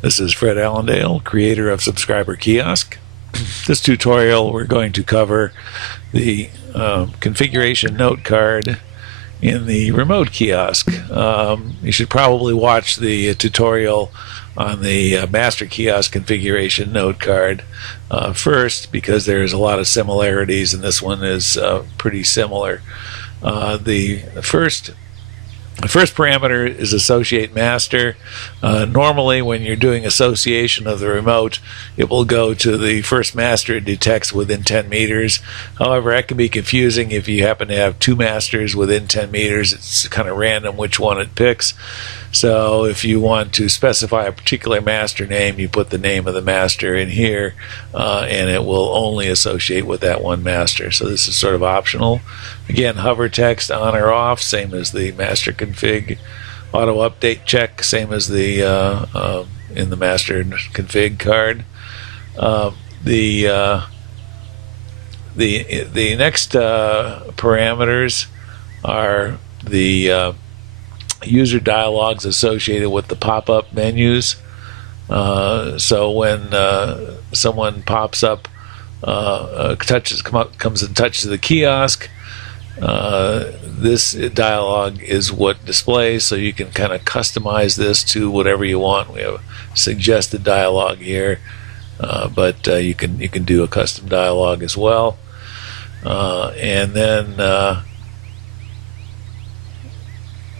This is Fred Allendale, creator of Subscriber Kiosk. This tutorial we're going to cover the configuration note card in the remote kiosk. You should probably watch the tutorial on the master kiosk configuration note card first, because there's a lot of similarities and this one is pretty similar. The first parameter is associate master. Normally when you're doing association of the remote, it will go to the first master it detects within 10 meters. However, that can be confusing if you happen to have two masters within 10 meters. It's kind of random which one it picks. So if you want to specify a particular master name, you put the name of the master in here, and it will only associate with that one master. So this is sort of optional. Again, hover text on or off, same as the master config. Auto update check, same as the in the master config card. The next parameters are the user dialogues associated with the pop-up menus. So when someone pops up, comes and touches the kiosk, this dialog is what displays, so you can kind of customize this to whatever you want. We have a suggested dialog here, but you can do a custom dialog as well. And then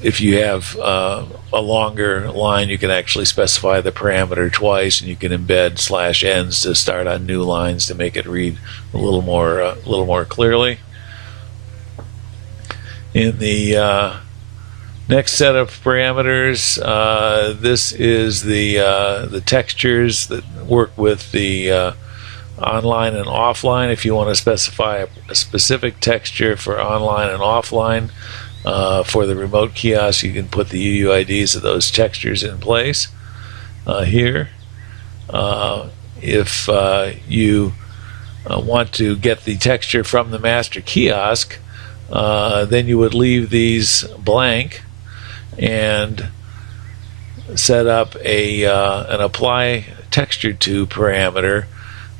if you have a longer line, you can actually specify the parameter twice, and you can embed /ns to start on new lines to make it read a little more clearly. In the next set of parameters, this is the textures that work with the online and offline. If you want to specify a specific texture for online and offline, for the remote kiosk, you can put the UUIDs of those textures in place here. If you want to get the texture from the master kiosk, then you would leave these blank and set up an apply texture to parameter,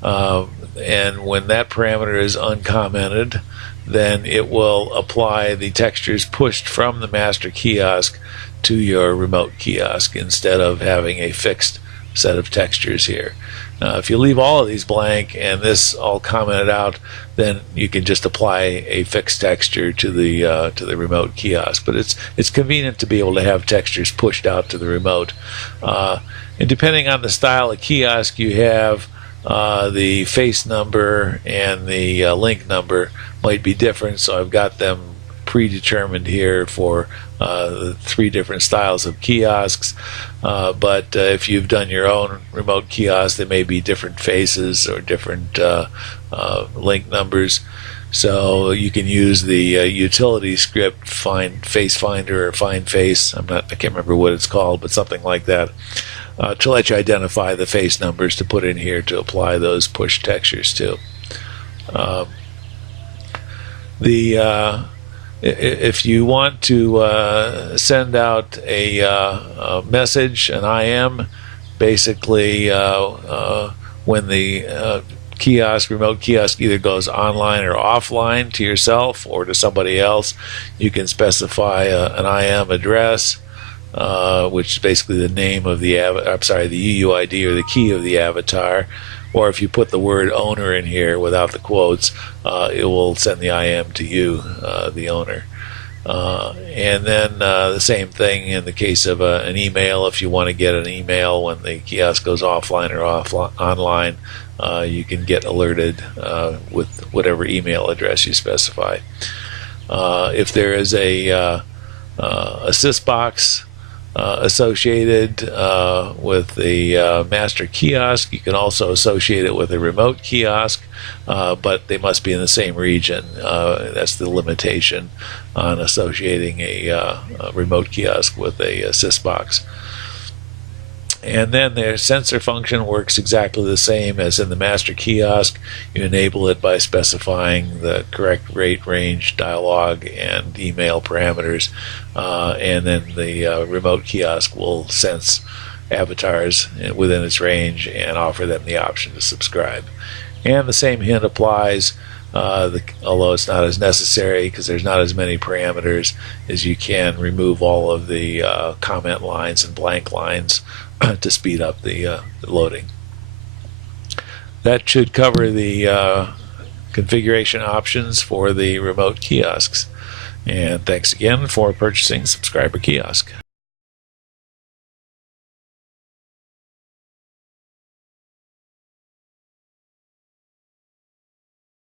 and when that parameter is uncommented, then it will apply the textures pushed from the master kiosk to your remote kiosk instead of having a fixed set of textures here. If you leave all of these blank and this all commented out, then you can just apply a fixed texture to the remote kiosk. But it's convenient to be able to have textures pushed out to the remote. And depending on the style of kiosk you have, the face number and the link number might be different, so I've got them predetermined here for the three different styles of kiosks. But if you've done your own remote kiosk, there may be different faces or different link numbers. So you can use the utility script find face finder or find face. I can't remember what it's called, but something like that, to let you identify the face numbers to put in here to apply those push textures to. If you want to send out a message, an IM, basically when the remote kiosk either goes online or offline to yourself or to somebody else, you can specify an IM address, which is basically the name of the the UUID or the key of the avatar. Or if you put the word owner in here without the quotes, it will send the IM to you, the owner. And then the same thing in the case of an email. If you want to get an email when the kiosk goes offline or online, you can get alerted with whatever email address you specify. If there is a sysbox associated with the master kiosk, you can also associate it with a remote kiosk, but they must be in the same region. That's the limitation on associating a remote kiosk with a sysbox. And then their sensor function works exactly the same as in the master kiosk. You enable it by specifying the correct rate, range, dialog, and email parameters, and then the remote kiosk will sense avatars within its range and offer them the option to subscribe. And the same hint applies, although it's not as necessary because there's not as many parameters, as you can remove all of the comment lines and blank lines to speed up the loading. That should cover the configuration options for the remote kiosks. And thanks again for purchasing Subscriber Kiosk.